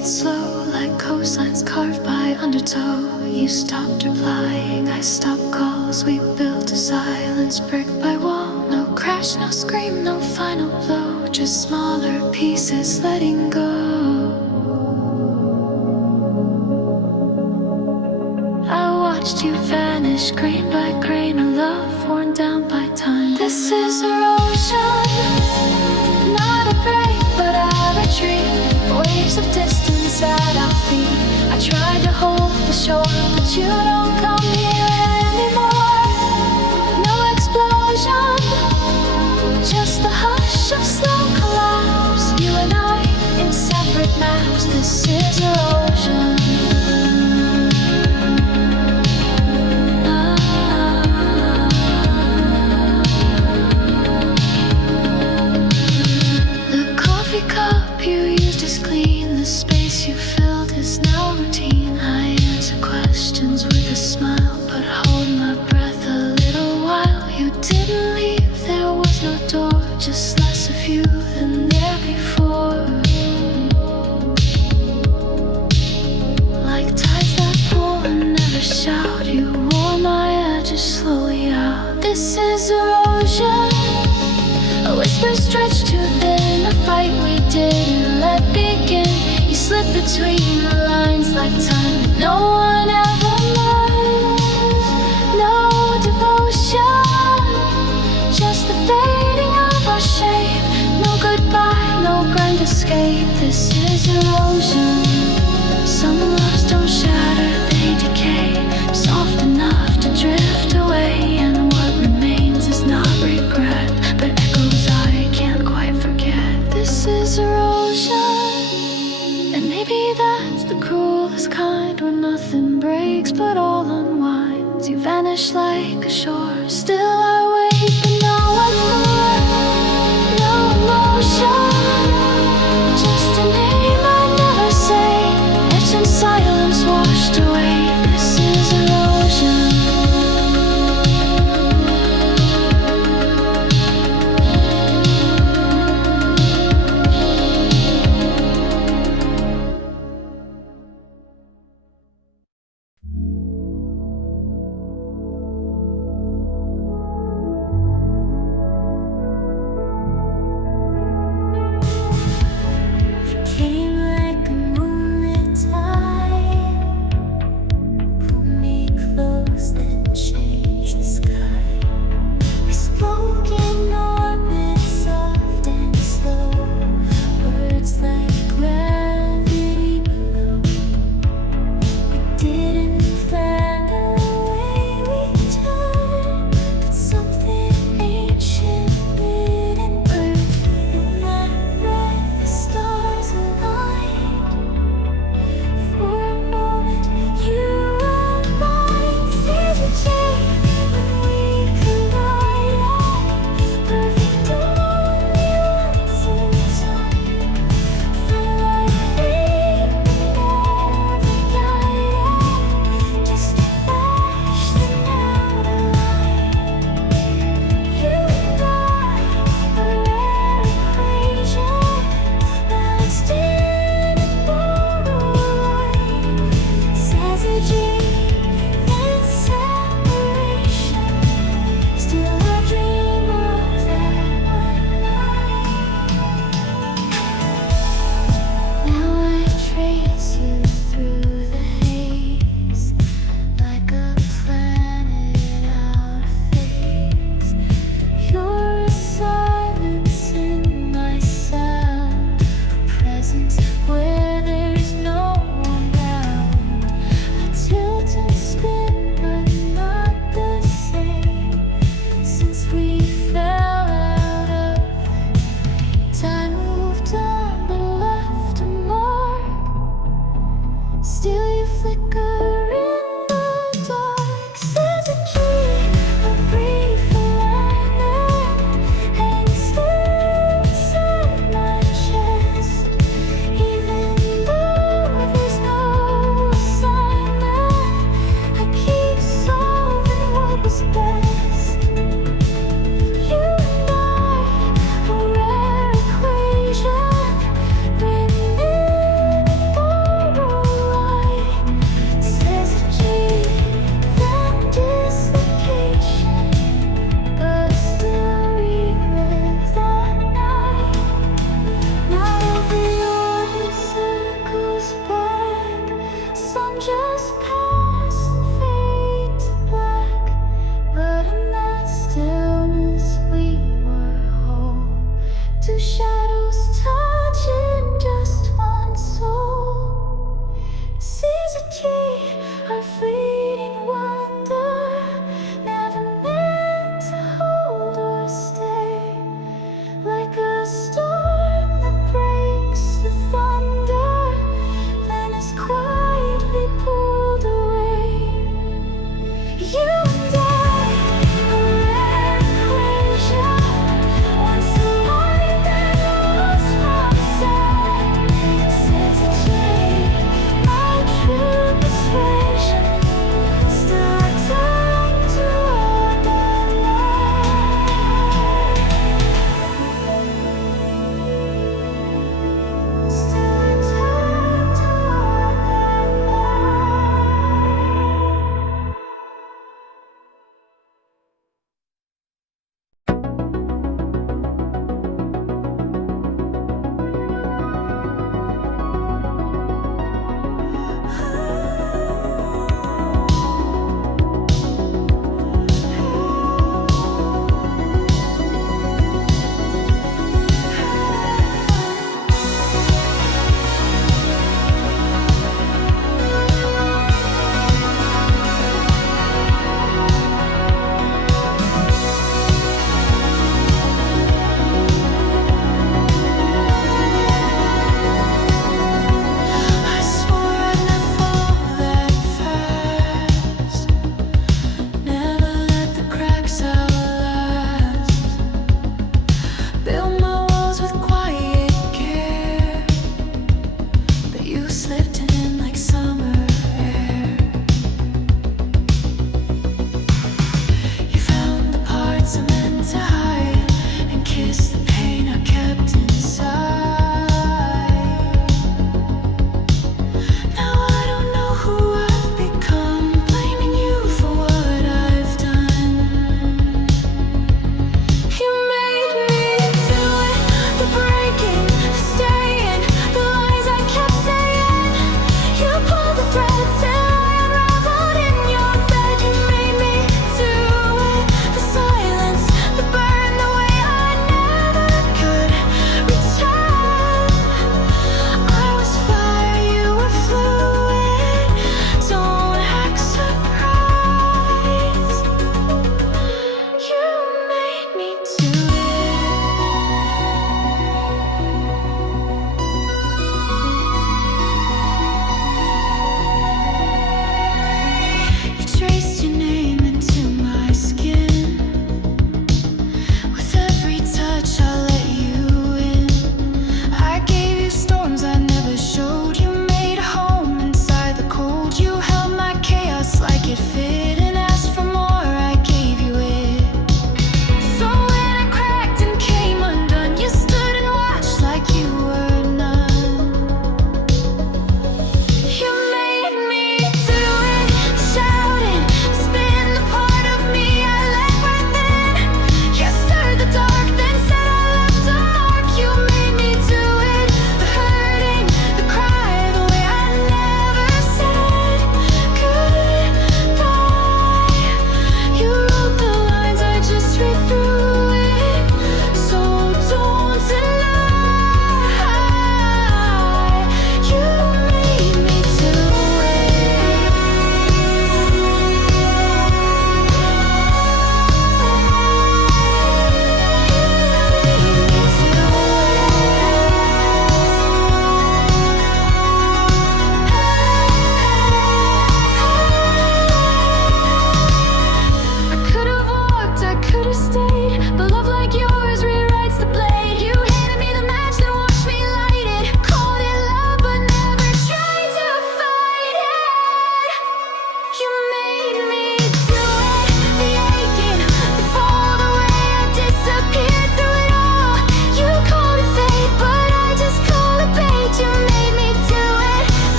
fade slow like coastlines carved by undertow. You stopped replying, I stopped calls. We built a silence brick by wall. No crash, no scream, no final blow. Just smaller pieces letting go. I watched you vanish, grain by grain, a love worn down by time. This is erosion, not a break, but a retreat. Waves of distance at our feet. I tried to hold the shore, but you don't come here anymore. No explosion, just the hush of slow collapse. You and I in separate maps. This is erosion. Cup you used is clean. The space you filled is now routine. I answer questions with a smile, but hold my breath a little while. You didn't leave, there was no door, just less of you than there before. Like tides that pull and never shout, you wore my edges slowly out. This is erosion, a whisper stretched too thin, a fight we didn't let begin. You slip between the lines like time that no one ever minds. No devotion, just the fading of our shape. No goodbye, no grand escape. This is erosion. Some loves don't shatter, they decay, soft enough to drift away. And what remains is not regret, but echoes I can't quite forget. This is erosion, and maybe that's the cruelest kind, where nothing breaks but all unwinds. You vanish like a shore, still I wait, but no one for. No emotion, just a name I never say, etched in silence, washed away. This is erosion.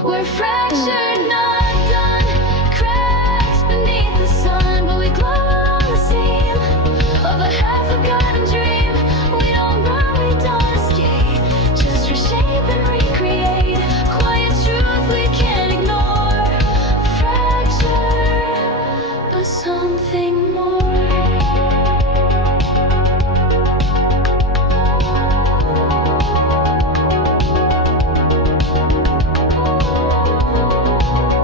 We're fractured, not done. Cracks beneath the sun, but we glow along the seam of a half-forgotten dream. We don't run, we don't escape, just reshape and recreate. Quiet truth we can't ignore. Fractured, but something more.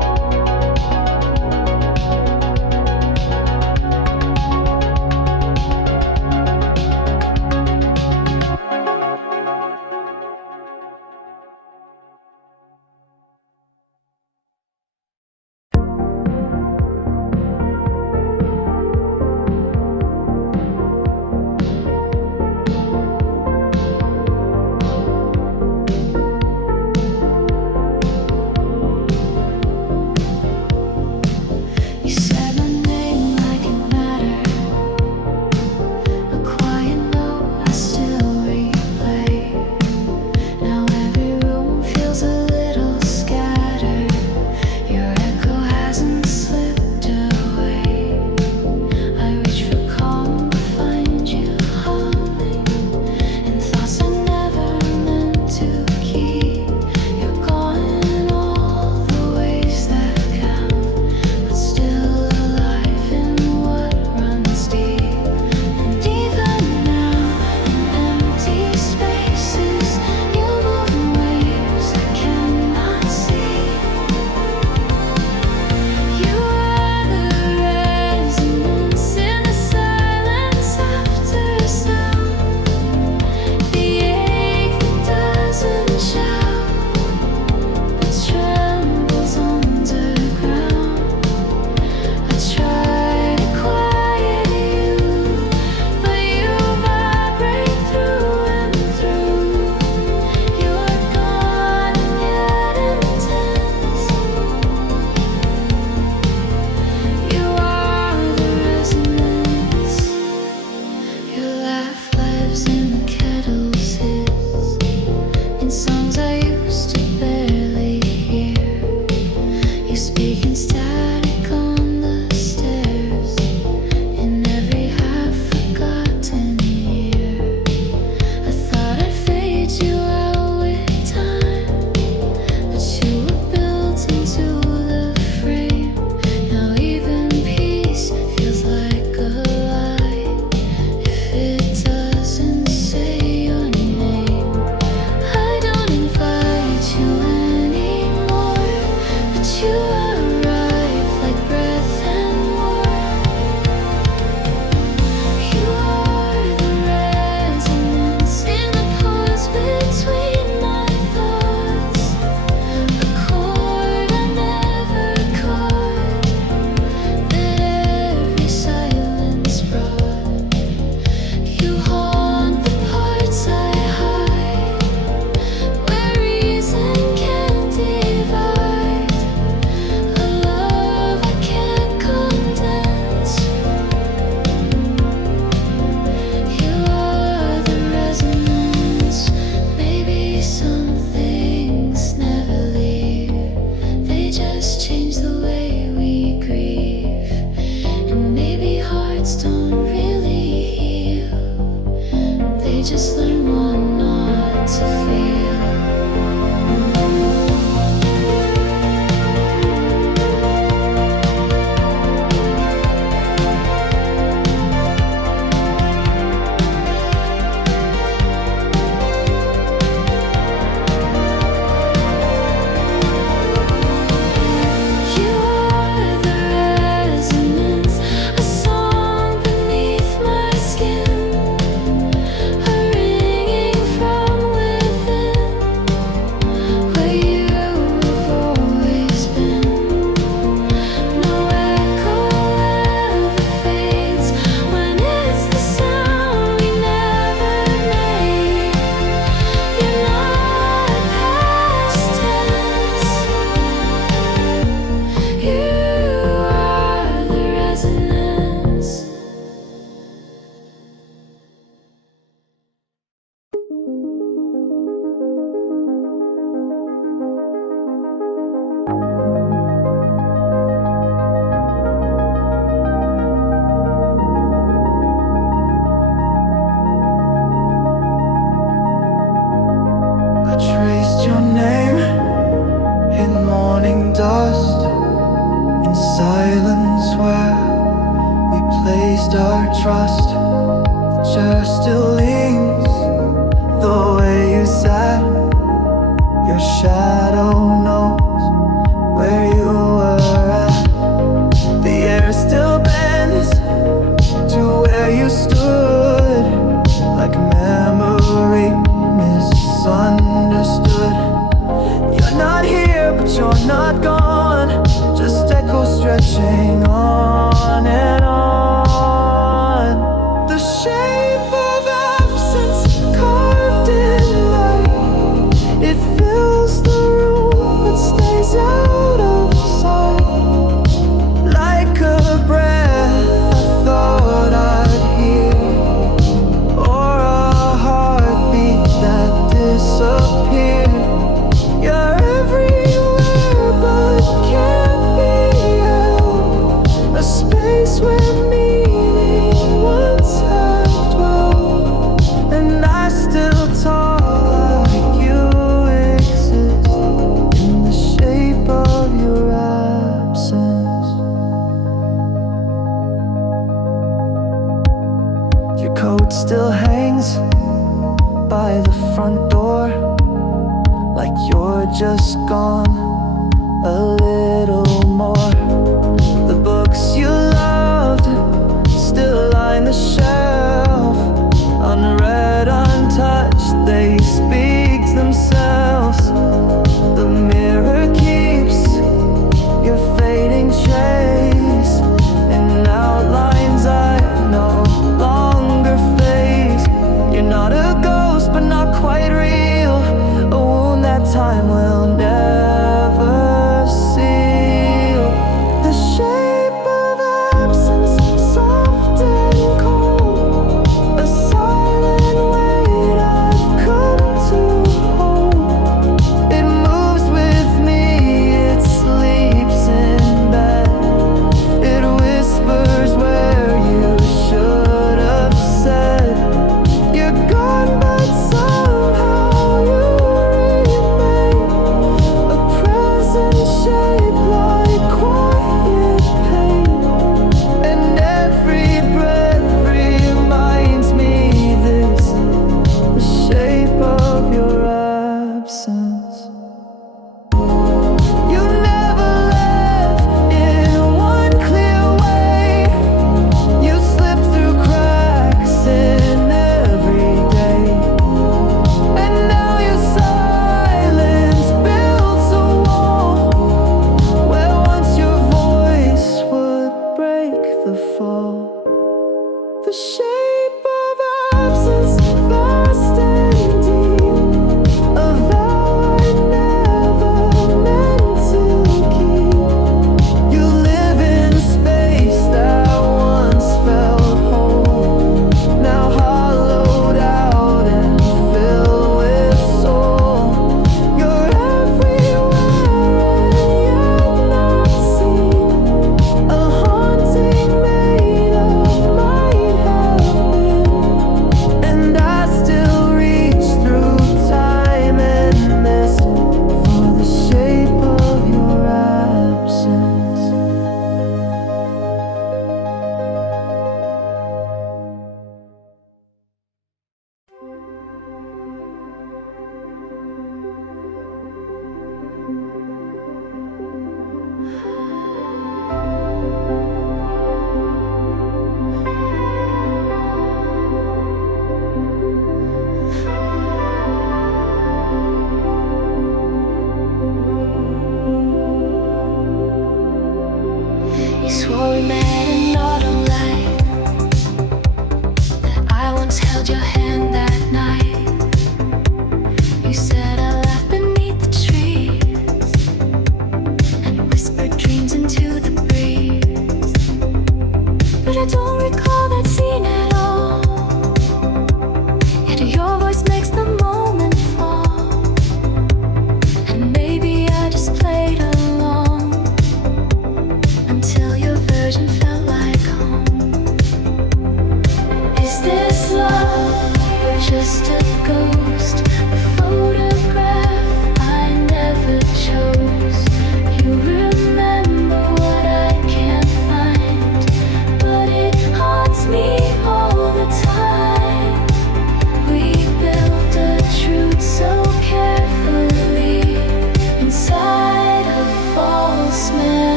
traced your name in morning dust, in silence where we placed our trust. The chair still leans the way you sat. Your shadow knows where you were at. The air still bends to where you stood, like memory misunderstood. You're not here, but you're not gone. Just echoes stretching on and on. The shape of absence carved in light. It fills the room but stays out of sight. Like a breath I thought I'd hear, or a heartbeat that disappeared. You're everywhere but can't be held. A space where meaning once had dwelt. And I still talk like you exist in the shape of your absence. Your coat still hangs by the front door, like you're just gone a little more. The books you loved still line the shelf, unread, untouched, they speak themselves. The mirror keeps your fading trace in outlines I no longer face. You're not a ghost, but not quite real, a wound that time will never see.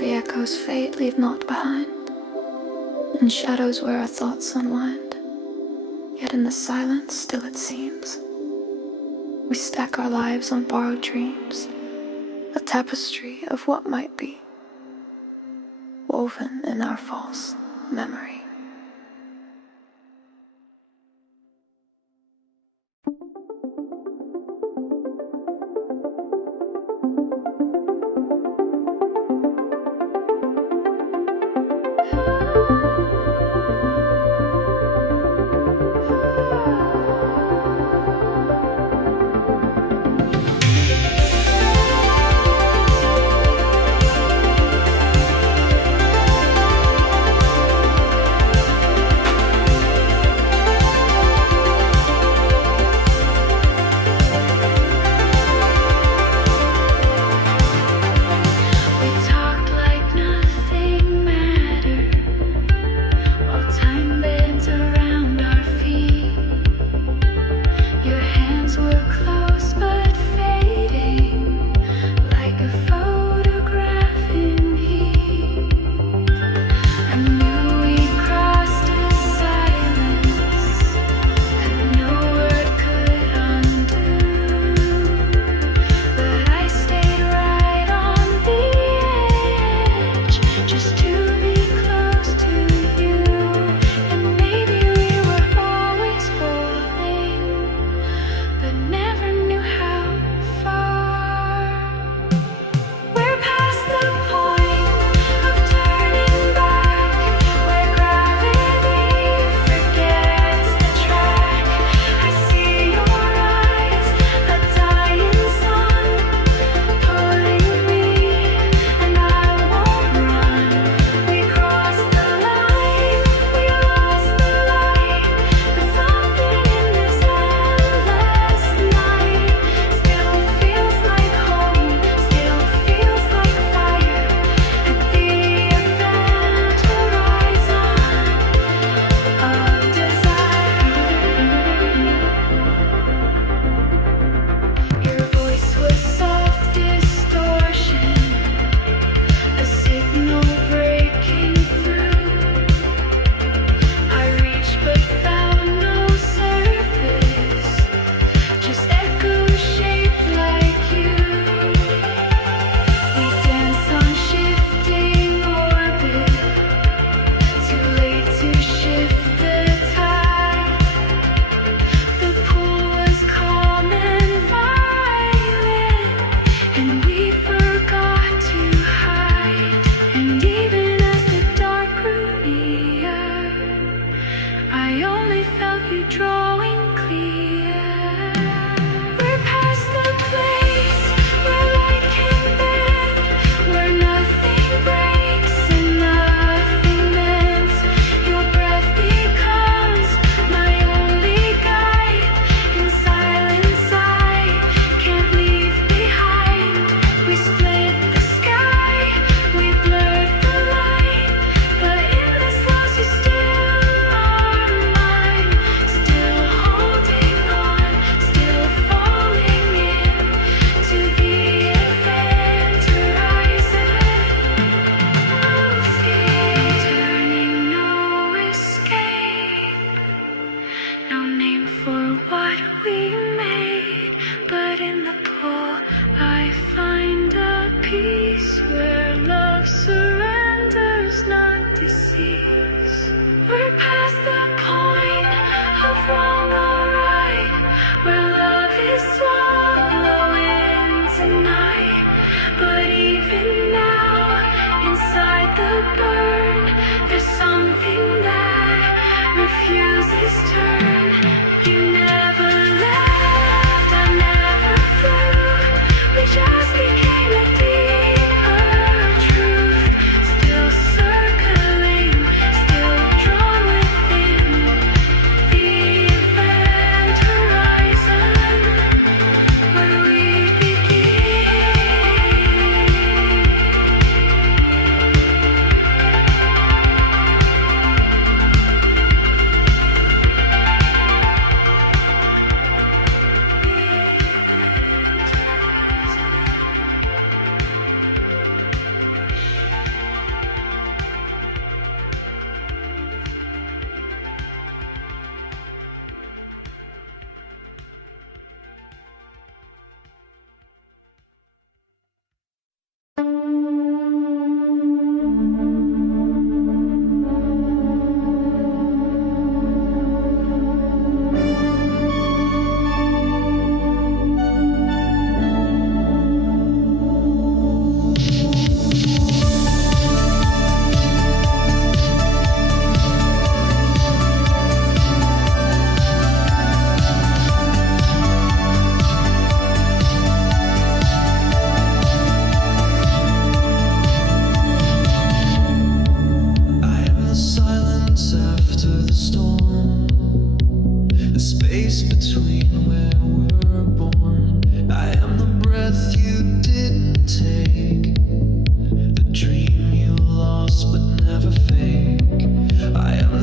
The echoes fade, leave naught behind. In shadows where our thoughts unwind. Yet in the silence, still it seems, we stack our lives on borrowed dreams. A tapestry of what might be, woven in our false memory.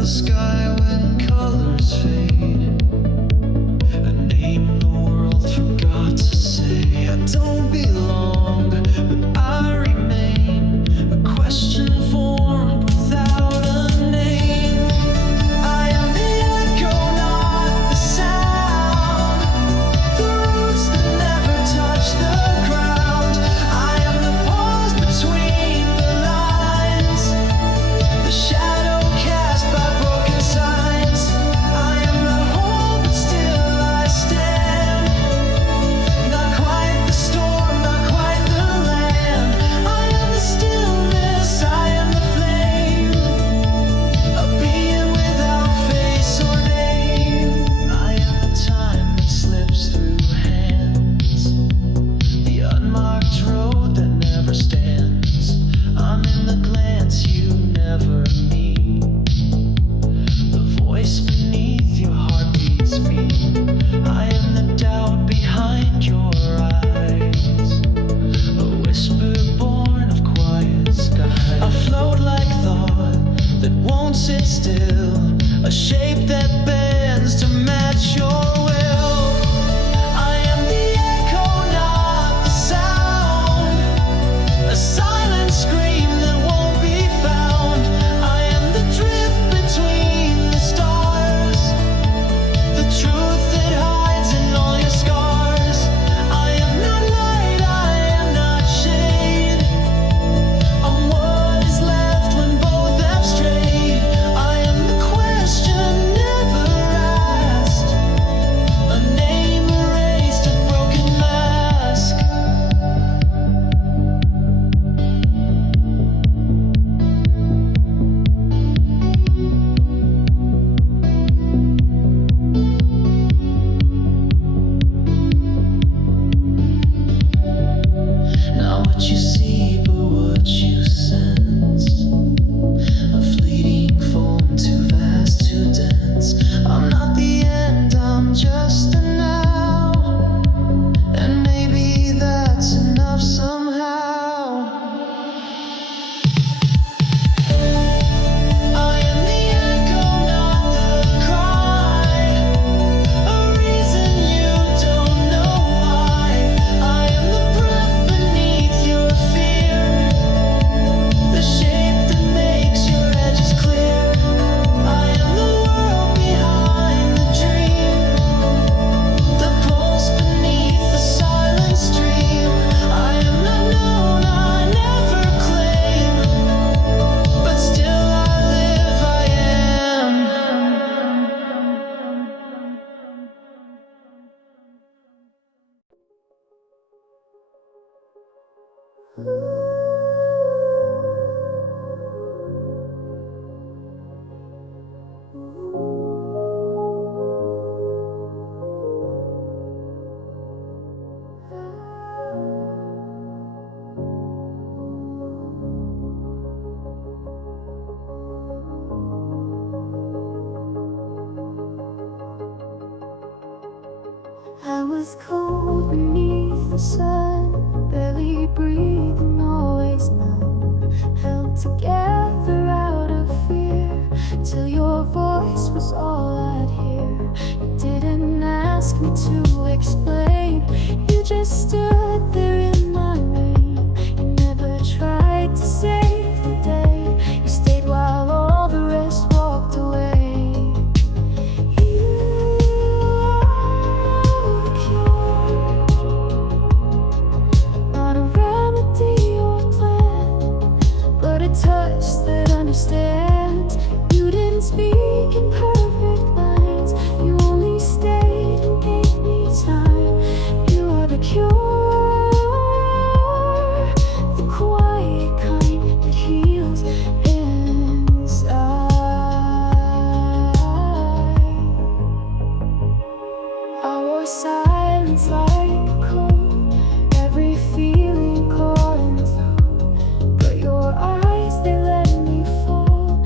sky when colors fade. A name the world forgot to say. I don't belong, but I remain a question formed without a name. I am the echo, not the sound. The roots that never touch the ground. I am the pause between the lines. The shadow cast by broken signs. I am the hole, but still I stand. Not quite the storm, not quite the land. I am the stillness, I am the flame. A being without face or name. I am the time that slips through hands. The unmarked road that never stands. I'm in the glance you never meet. The voice beneath your heartbeat's beat. I am the doubt behind your eyes. A whisper born of quiet skies. I float like thought that won't sit still. A shape that bends to match your will. I am the echo, not the sound. A silent scream that won't be found. I am the drift between the stars. The truth that hides in all your scars. I am not light, I am not shade. I'm what is left when both have strayed. I am the question never asked. A name erased, a broken mask. Not what you see, but what you sense. A fleeting foam, too vast, too dense. I'm not the end, I'm just a now. And maybe that's enough somehow. I am the echo, not the cry. A reason you don't know why. I am the breath beneath your fear. The shape that makes your edges clear. I am the world behind the dream. The pulse beneath the silent stream. I am not known, I never claim. But still I live, I am. I was cold beneath the sun, barely breathing, always numb, held together out of fear, till your voice was all I'd hear. You didn't ask me to explain, you just stood there in my rain. You never tried to save the day, you stayed while all the rest walked away. Touch that understands. You didn't speak in perfect lines. You only stayed and gave me time. You are the cure, the quiet kind that heals inside. I wore silence like a cold, every feeling calling through. But your eyes, they let me fall.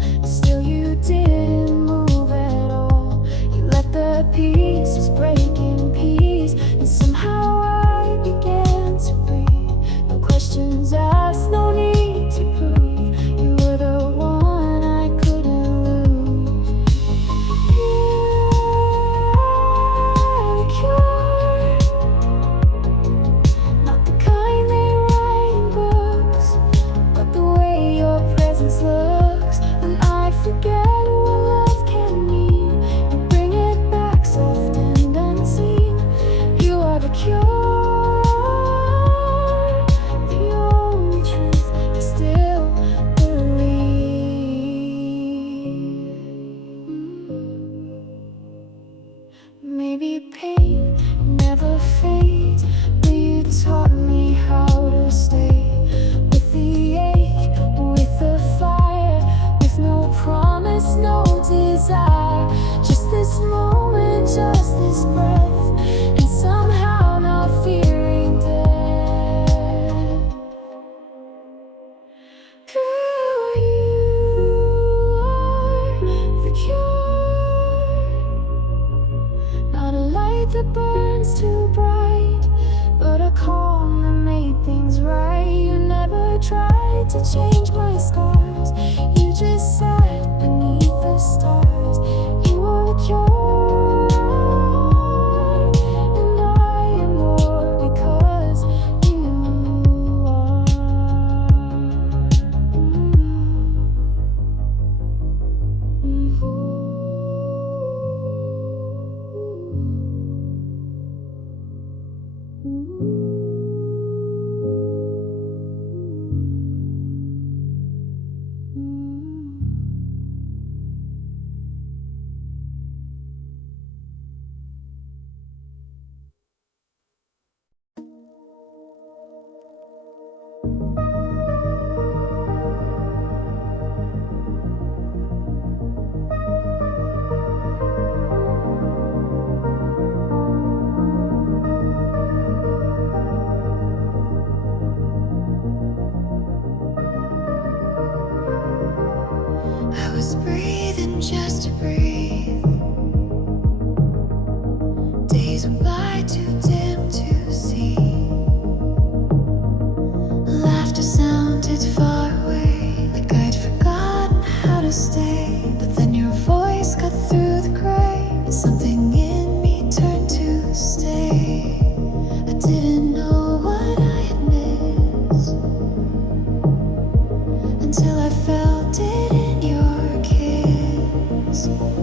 desire. Just this moment, just this breath, and somehow not fearing death. Girl, you are the cure. Not a light that burns too bright, but a calm that made things right. You never tried to change my scars. You just sat beneath the stars. You are the cure, and I am more because you are. I was breathing just to breathe. Days went by too dim to see. Laughter sounded far away, like I'd forgotten how to stay. But then your voice cut through the gray, and something in me turned to stay. I didn't know what I had missed until I felt it in your kiss.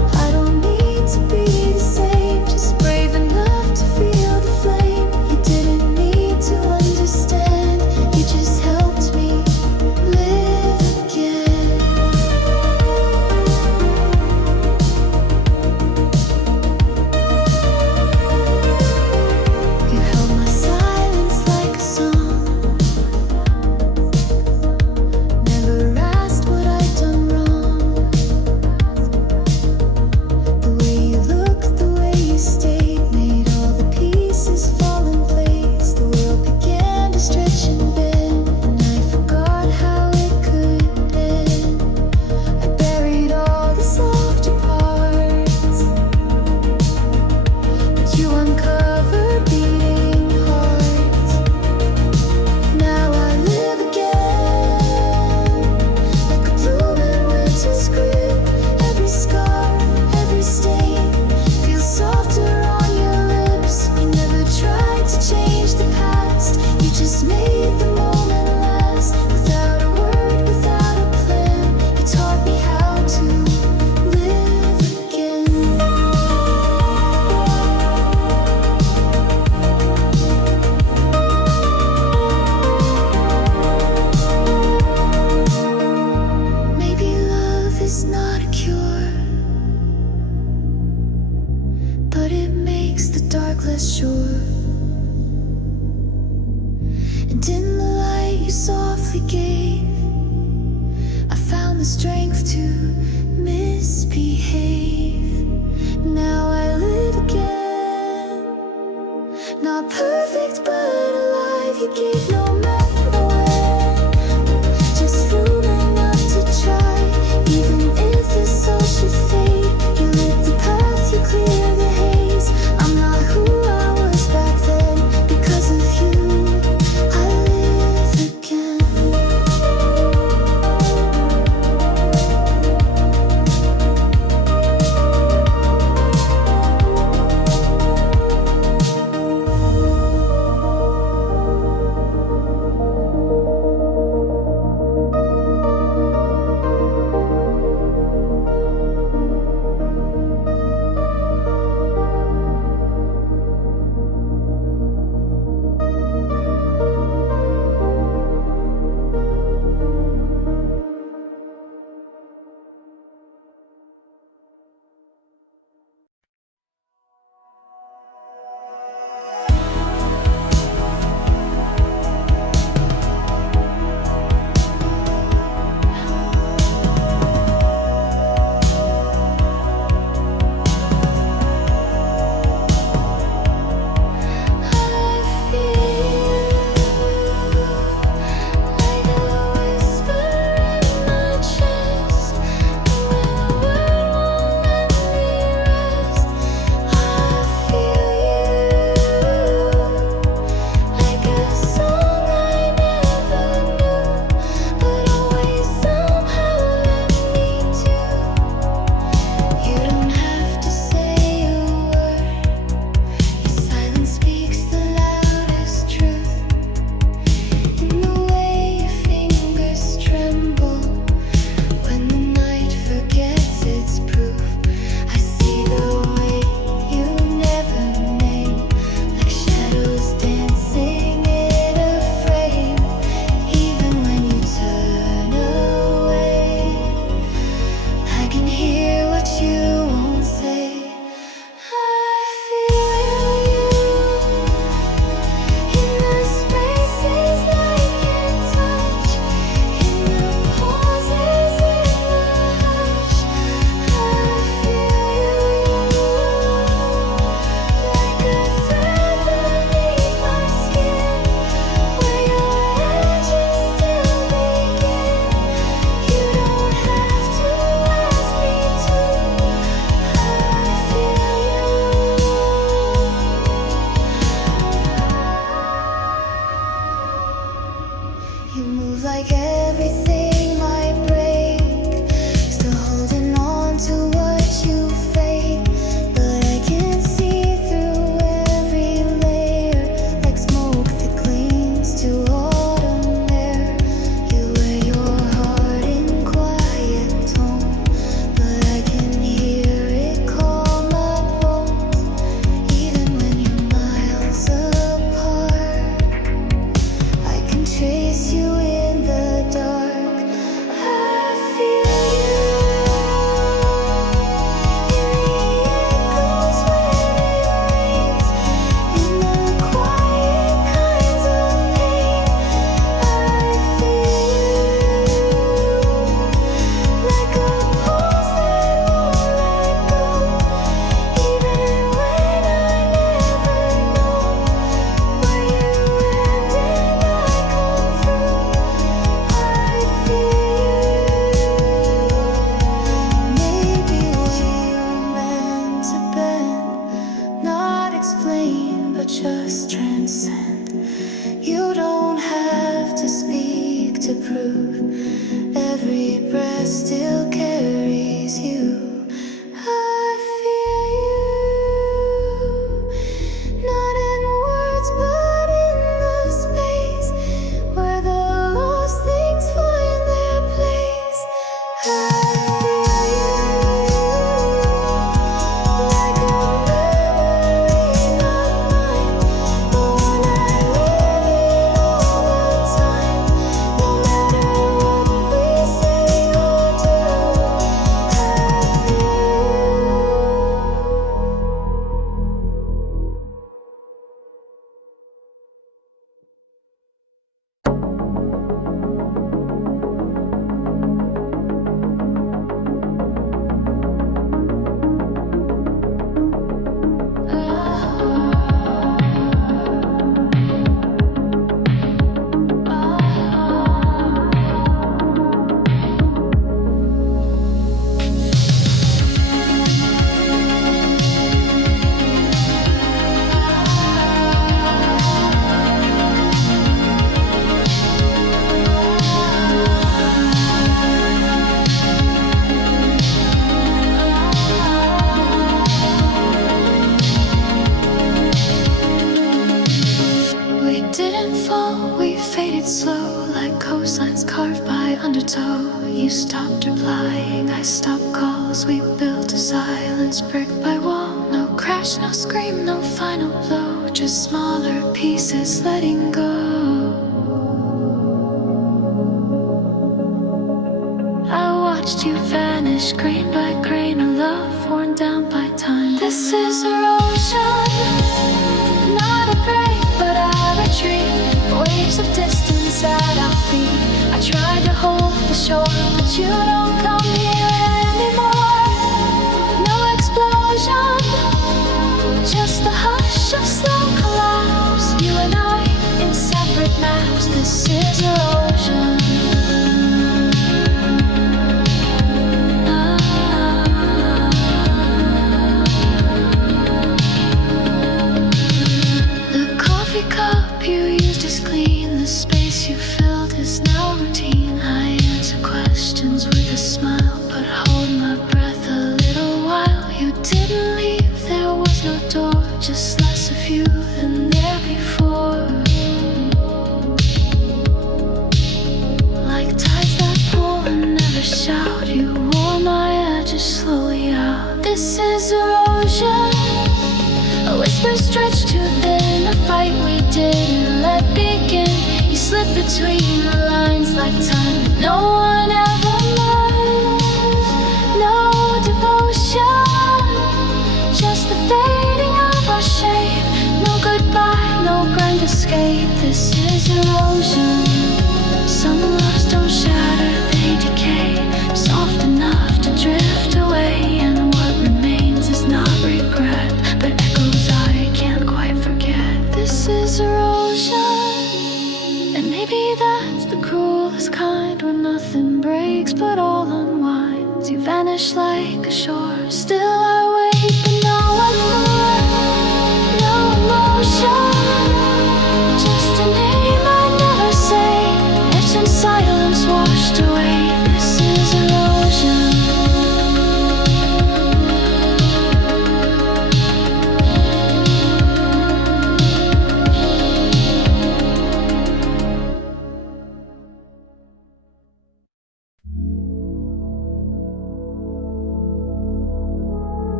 built a silence brick by wall. No crash, no scream, no final blow, just smaller pieces letting go. I watched you vanish, grain by grain, a love worn down by time. This is erosion, not a break, but a retreat. Waves of distance at our feet. I tried to hold the shore, but you don't come here anymore. No explosion, just the hush of slow collapse. You and I in separate maps. This is erosion. Cup you used is clean. The space you filled is now routine. I answer questions with a smile, but hold my breath a little while. You didn't leave, there was no door, just less of you than there before. Like tides that pull and never shout, you wore my edges slowly out. This is erosion, a whisper stretched too thin, a fight we didn't let begin. You slip between the lines like time that no one ever learns. No devotion, just the fading of our shape. No goodbye, no grand escape. This is erosion. Some loves don't shatter, they decay, soft enough to drift away. And what remains is not regret, but echoes I can't quite forget. This is erosion, and maybe that's the cruelest kind, where nothing breaks but all unwinds. You vanish like a shore, still I wait, but no one for. No emotion, just a name I never say, etched in silence, washed away. This is erosion.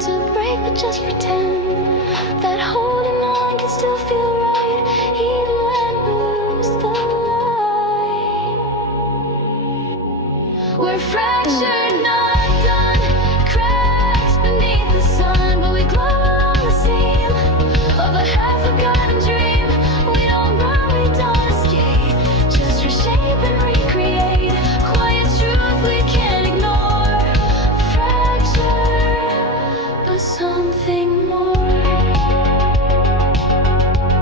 to break, but just pretend that holding on can still feel right, even when we lose the light. We're fractured, not done, cracks beneath the sun, but we glow along the seam of a half-forgotten dream. We don't run, we don't escape, just reshape and recreate. Quiet truth we can't ignore. Fractured, but something more.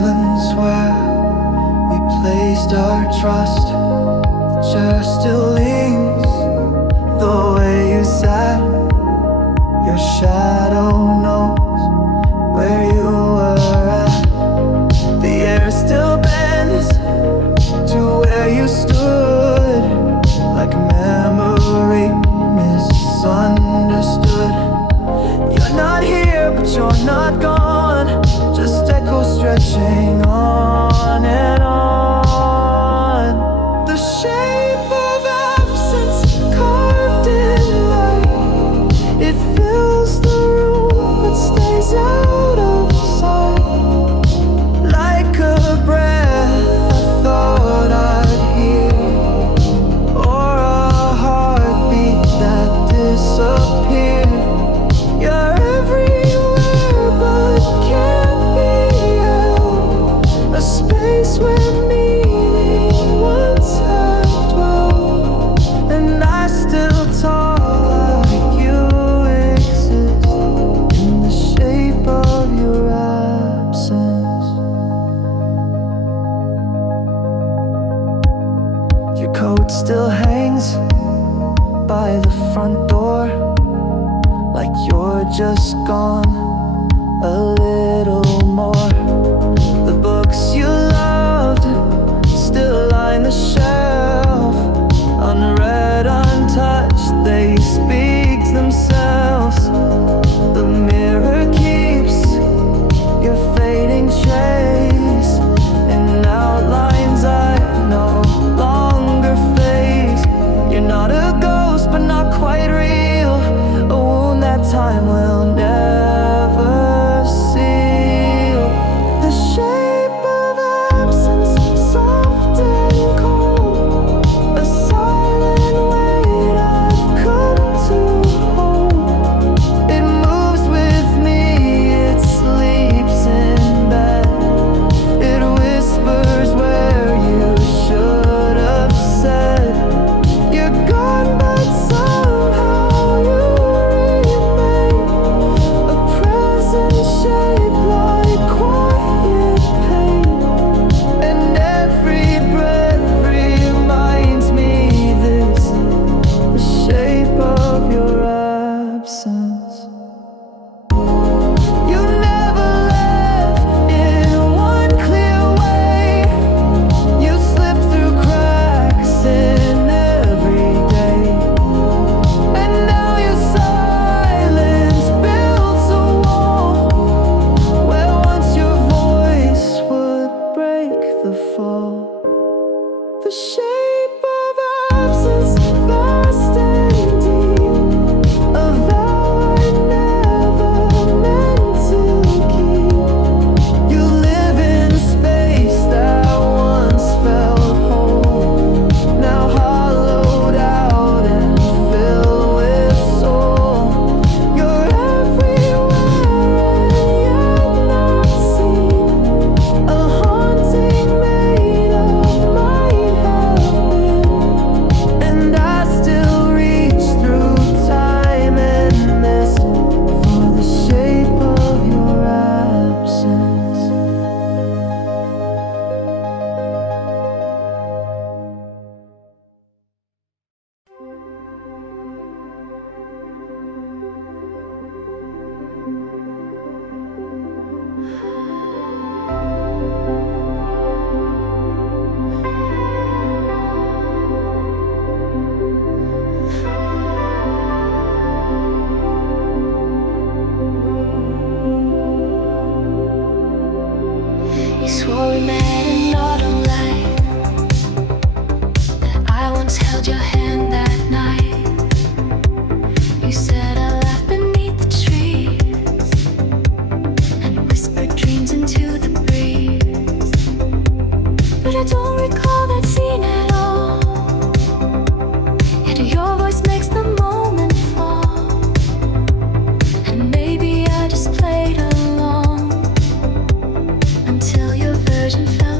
islands where we placed our trust. The chair still leans the way you sat. Your shadow knows where you were at. The air still bends to where you stood, like memory misunderstood. You're not here, but you're not gone. Just echoes stretching on and on. The shape of absence carved in light. It fills the room but stays out of sight. Like a breath I thought I'd hear, or a heartbeat that disappeared. You're everywhere but can't be held. A space where meaning once had dwelt. And I still talk like you exist in the shape of your absence. Your coat still hangs by the front door, like you're just gone a little more. The books you loved still line the shelf, unread, untouched, they speak themselves. The mirror keeps your fading trace in outlines I no longer face. You're not a ghost, but not quite real, a wound that time will never seal. The shape of absence, soft and cold, a silent weight I've come to hold. It moves with me, it sleeps in bed. It whispers where you should have said. You're gone, but somehow you remain. A present shape like quiet pain. And every breath reminds me this, the shape of your absence. You never left in one clear way. You slip through cracks in every day. And now your silence builds a wall where once your voice would break the fall. The shape of absence, vast and deep, a vow I never meant to keep. You live in space that once felt whole, now hollowed out and filled with soul. You're everywhere and yet not seen, a haunting made of might have been. And I still reach through time and mist for the shape of your absence. You swore we met in autumn light, that I once held your hand that night. You said I laughed beneath the trees and whispered dreams into the breeze. But I don't recall that scene at all. Yet your voice makes the moment fall. And maybe I just played along until your version fell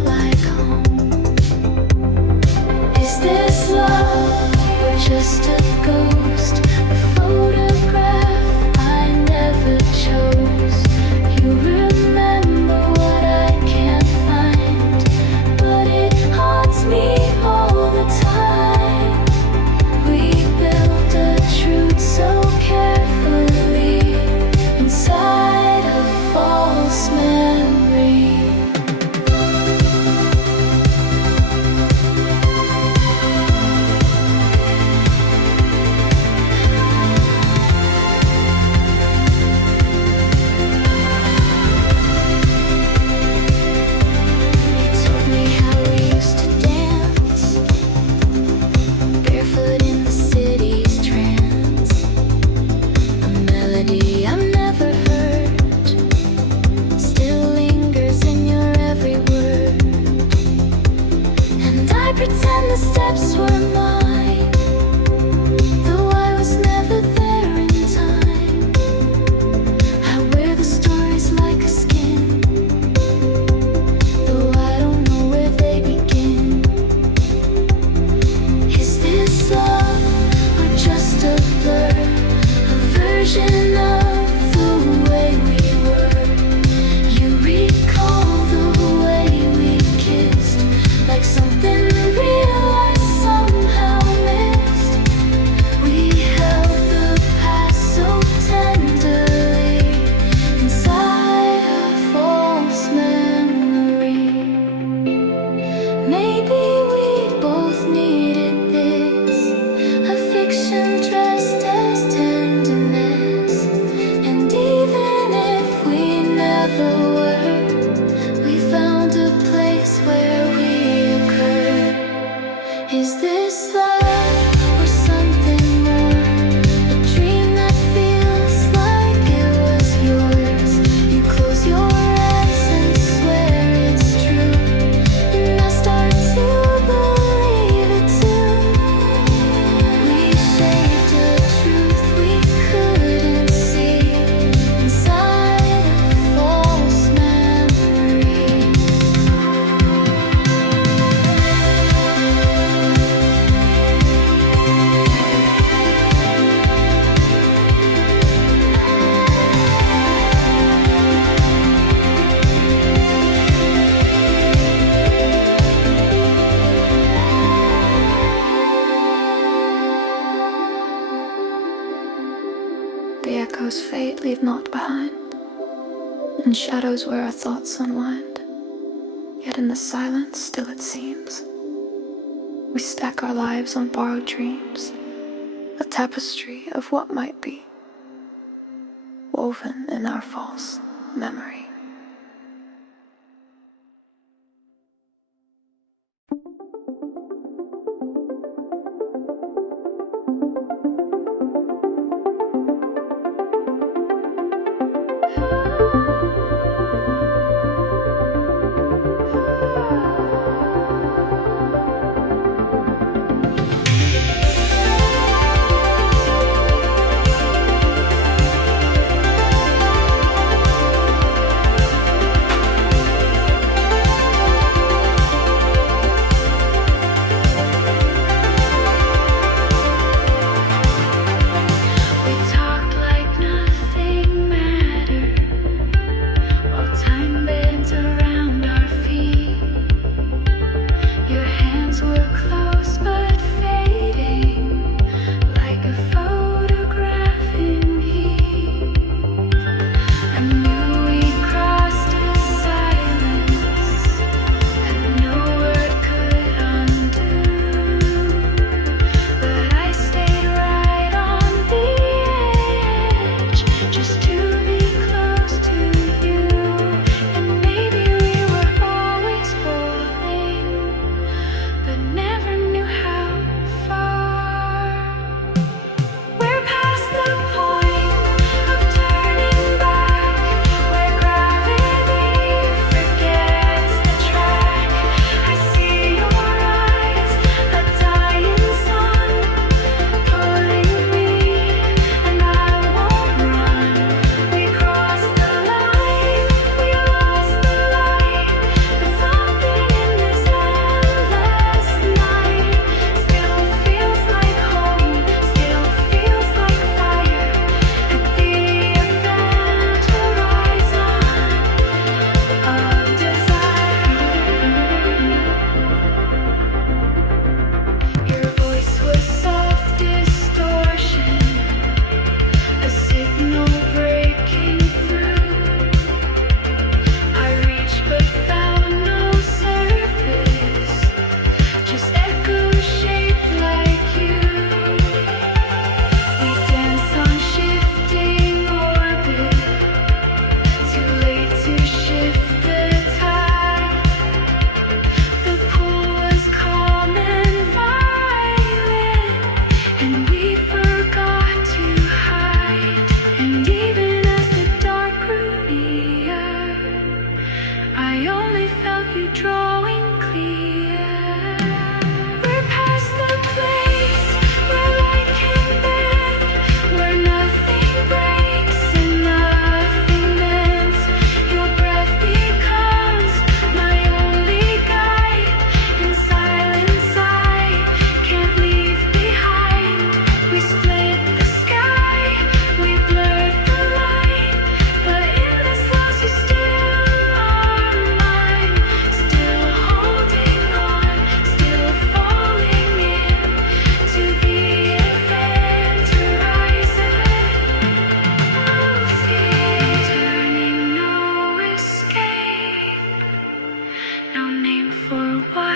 Maybe we both needed this, a fiction dressed as tenderness. And even if we never were, we found a place where we occur. Is this love or something more? A dream that feels like it was yours. You close your eyes and swear it's true, and I start to believe it too. We shaped a truth we couldn't see inside a false memory. The echoes fade, leave naught behind, and shadows where our thoughts unwind. Yet in the silence, still it seems, we stack our lives on borrowed dreams, a tapestry of what might be, woven in our false memory. We talked like nothing mattered, while time bent around our feet. Your hands were close but fading, like a photograph in heat. I knew we crossed a silence that no word could undo, but I stayed right on the edge, just to be close to you. And maybe we were always falling, but never knew how far. We're past the point of turning back, where gravity forgets the track. I see your eyes, a dying sun, pulling me, and I won't run. We crossed the line, we lost the light, but something in this endless night still feels like home, still feels like fire at the event horizon of desire. Your voice was soft distortion, a signal breaking through. I reached but found no surface, just echoes shaped like you. We dance on shifting orbit, too late to shift the tide. The pool was calm and violent, and we forgot to hide. And even as the dark grew near, I only felt you drawing clear. We're past the place where light can bend, where nothing breaks and nothing mends. Your breath becomes my only guide, and silence I can't leave behind. We split the sky, we blurred the light, but in this loss you still are mine, still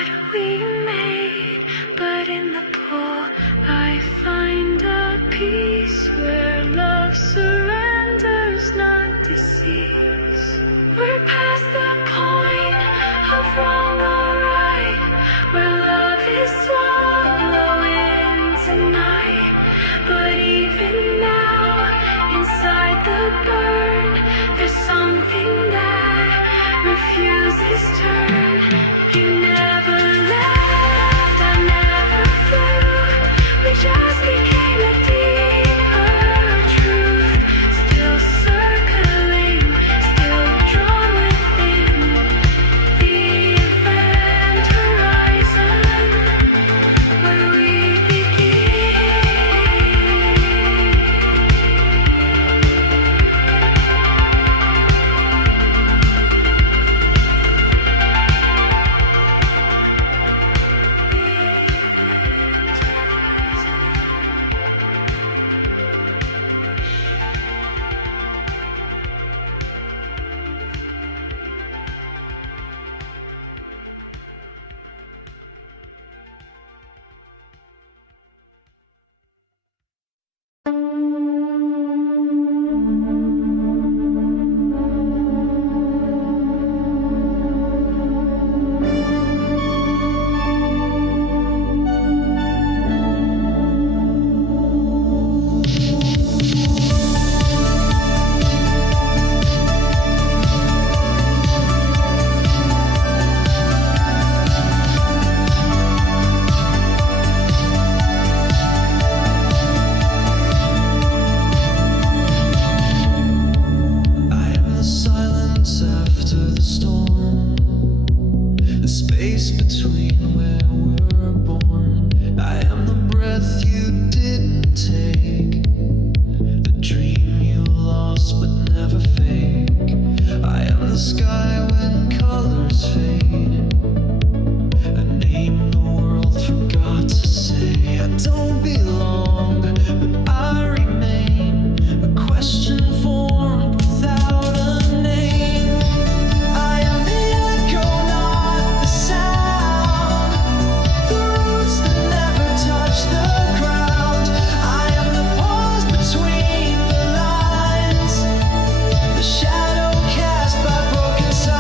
that we made, but in the pool I find a peace where love surrenders, not deceives. We're past the point of wrong or right, where love is swallowing tonight. But even now, inside the burn, there's something that refuses turn. You never left, I never flew. We just became a deeper truth. Still circling, still drawn within the event horizon, where we begin. Shadow cast by broken silence.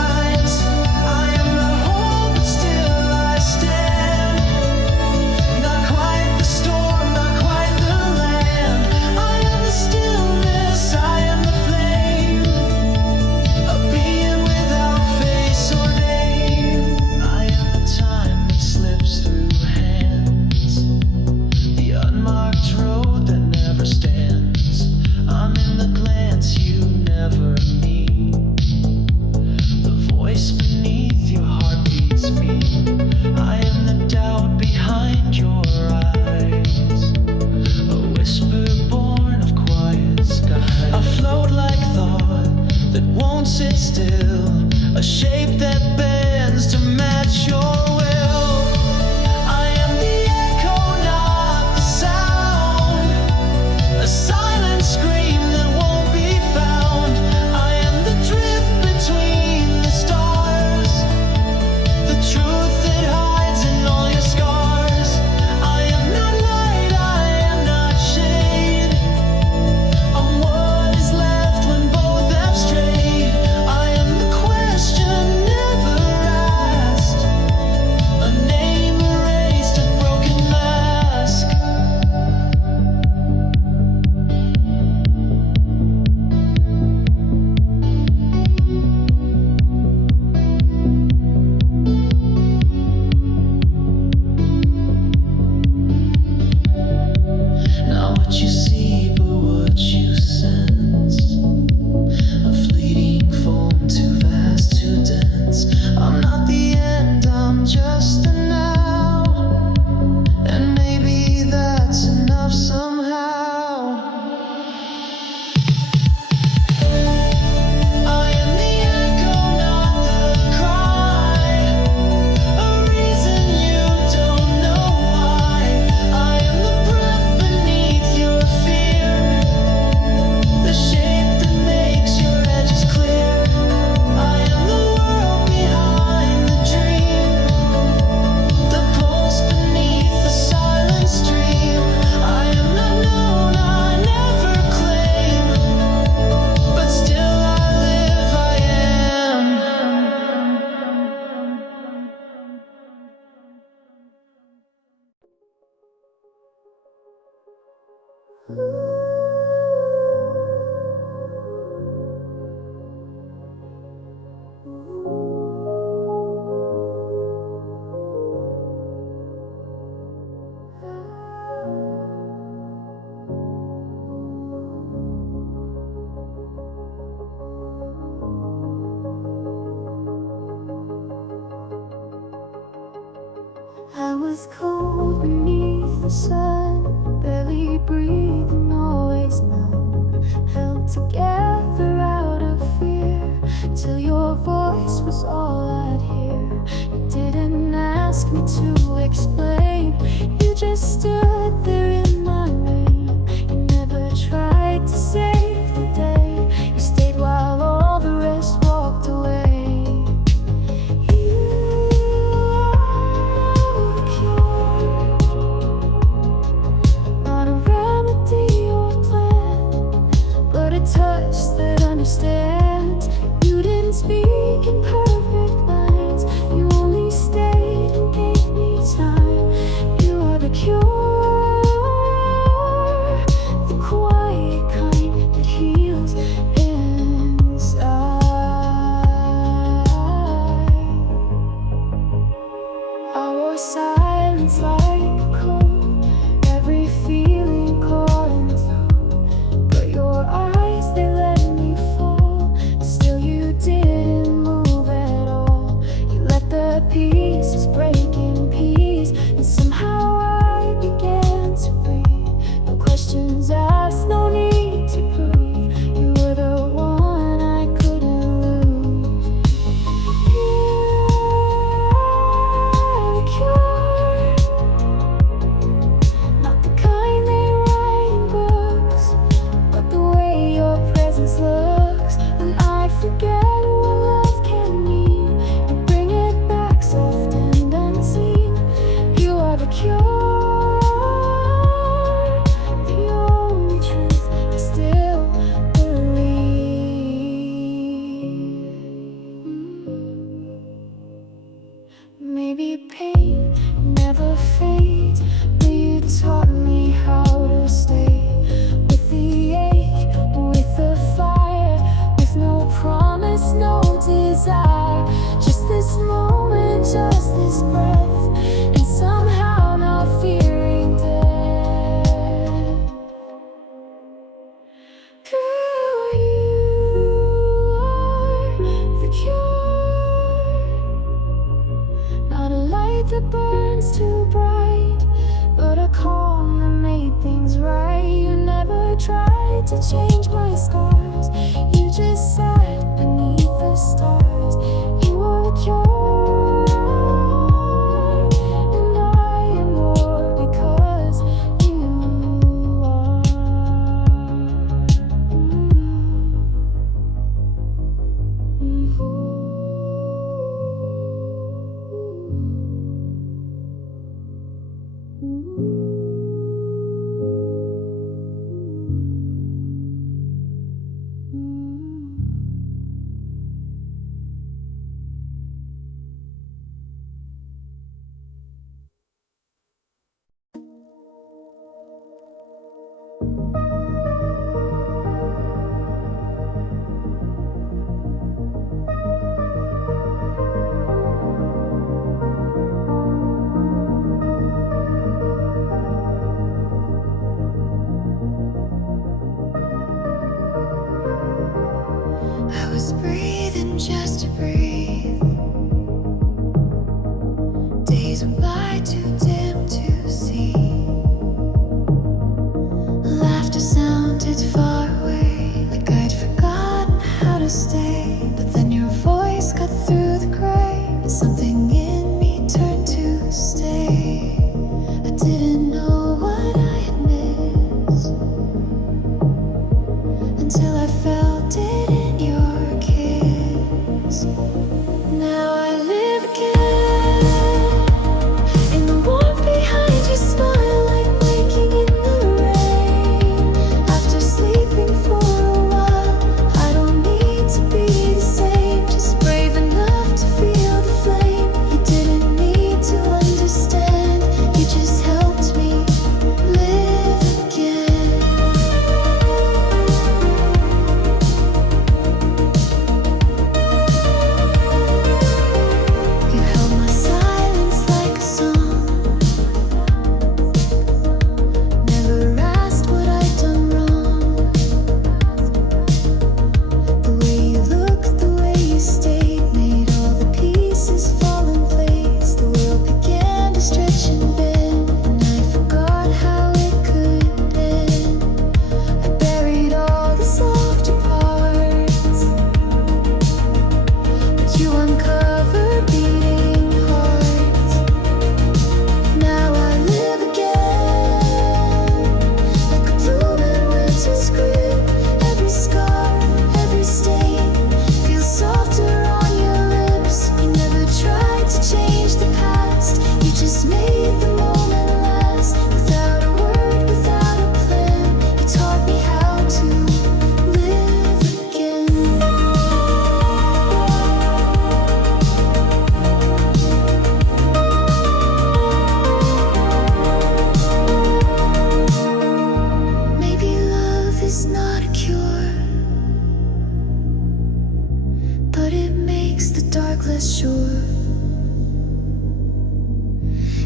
I was cold beneath the sun, barely breathing, always numb, held together out of fear, till your voice was all I'd hear. You didn't ask me to explain, you just stood there in my rain. You never tried to save the day, you stayed while all the rest walked away. Touch that understands. You didn't speak in perfect lines, you only stayed and gave me time. You are the cure, the quiet kind that heals inside. Our silence like a cold, every feeling calling through, but your eyes, they let me fall. Still you didn't move at all. You let the pieces break in peace, and somehow I began to breathe. No questions asked, no need to prove. You were the one I couldn't lose. You're the cure, not the kind they write in books, but the way your presence looks. When I forget what love can mean, you bring it back soft and unseen. You are the cure, the only truth I still believe. Maybe pain never fades, but you taught me how to stay. With the ache, with the fire, with no promise, no desire. Just this moment, just this breath, and somehow not fearing death. You are the cure, not a light that burns too bright, but a calm that made things right. You never tried to change my scars, you just sat beneath the stars. You are the cure, and I am more because you are. I was breathing just to breathe. Days went by too dim to see. Laughter sounded far away, like I'd forgotten how to stay. But then your voice cut through the gray, and something in me turned to stay. I didn't know what I had missed until I felt it in your kiss. Now I live again in the warmth behind your smile, like waking in the rain after sleep.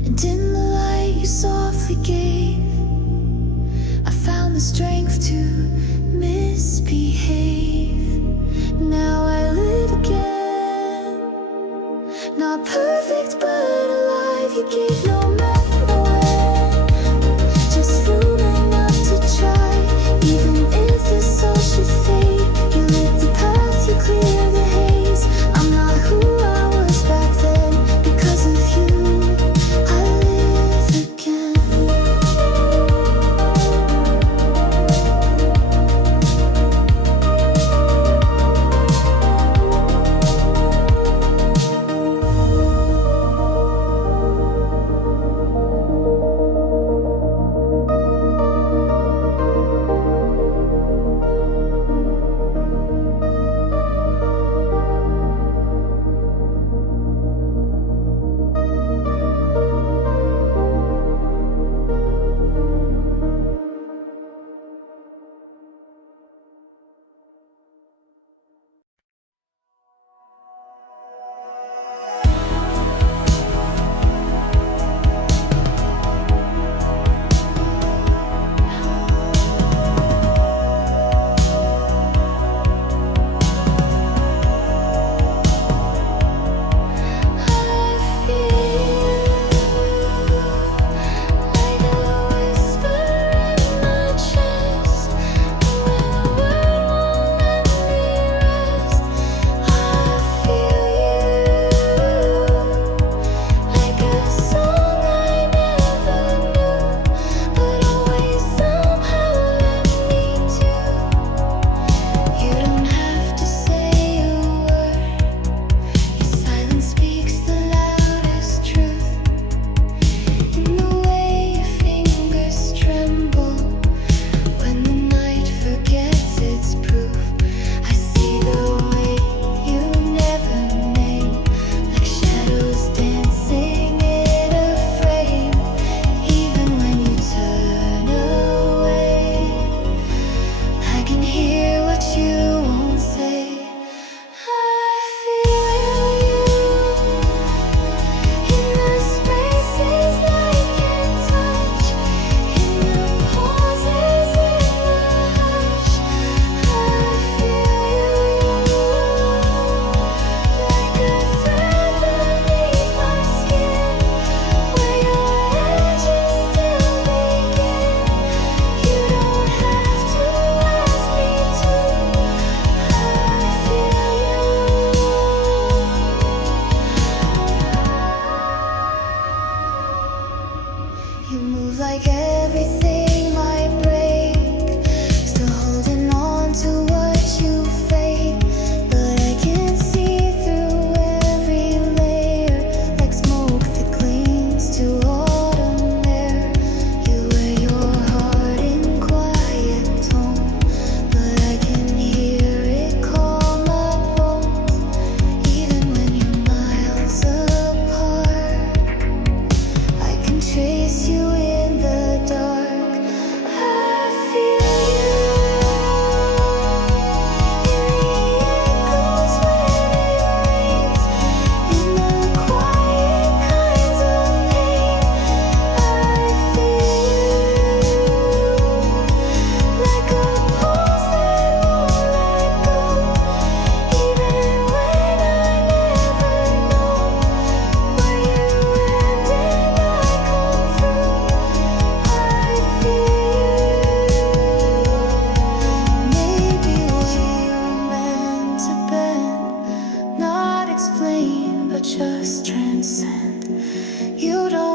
And in the light you softly gave, I found the strength to misbehave. Now I live again, not perfect but alive. You gave no matter when, just room enough to try. Even if this all should fade, you lit the path, you clear the haze. I'm not who I was back then. Because of you, I live again. You move like everything might break, still holding on to what you fake. But I can see through every layer, like smoke that clings to autumn air. You wear your heart in quiet tone, but I can hear it call my bones. Even when you're miles apart, I can trace you in the dark. I feel you in the echoes when it rains, in the quiet kinds of pain. I feel you like a pulse that won't let go, even when I never know where you end and I come through. I feel you. Maybe we were meant to bend, not explain, but just transcend. You don't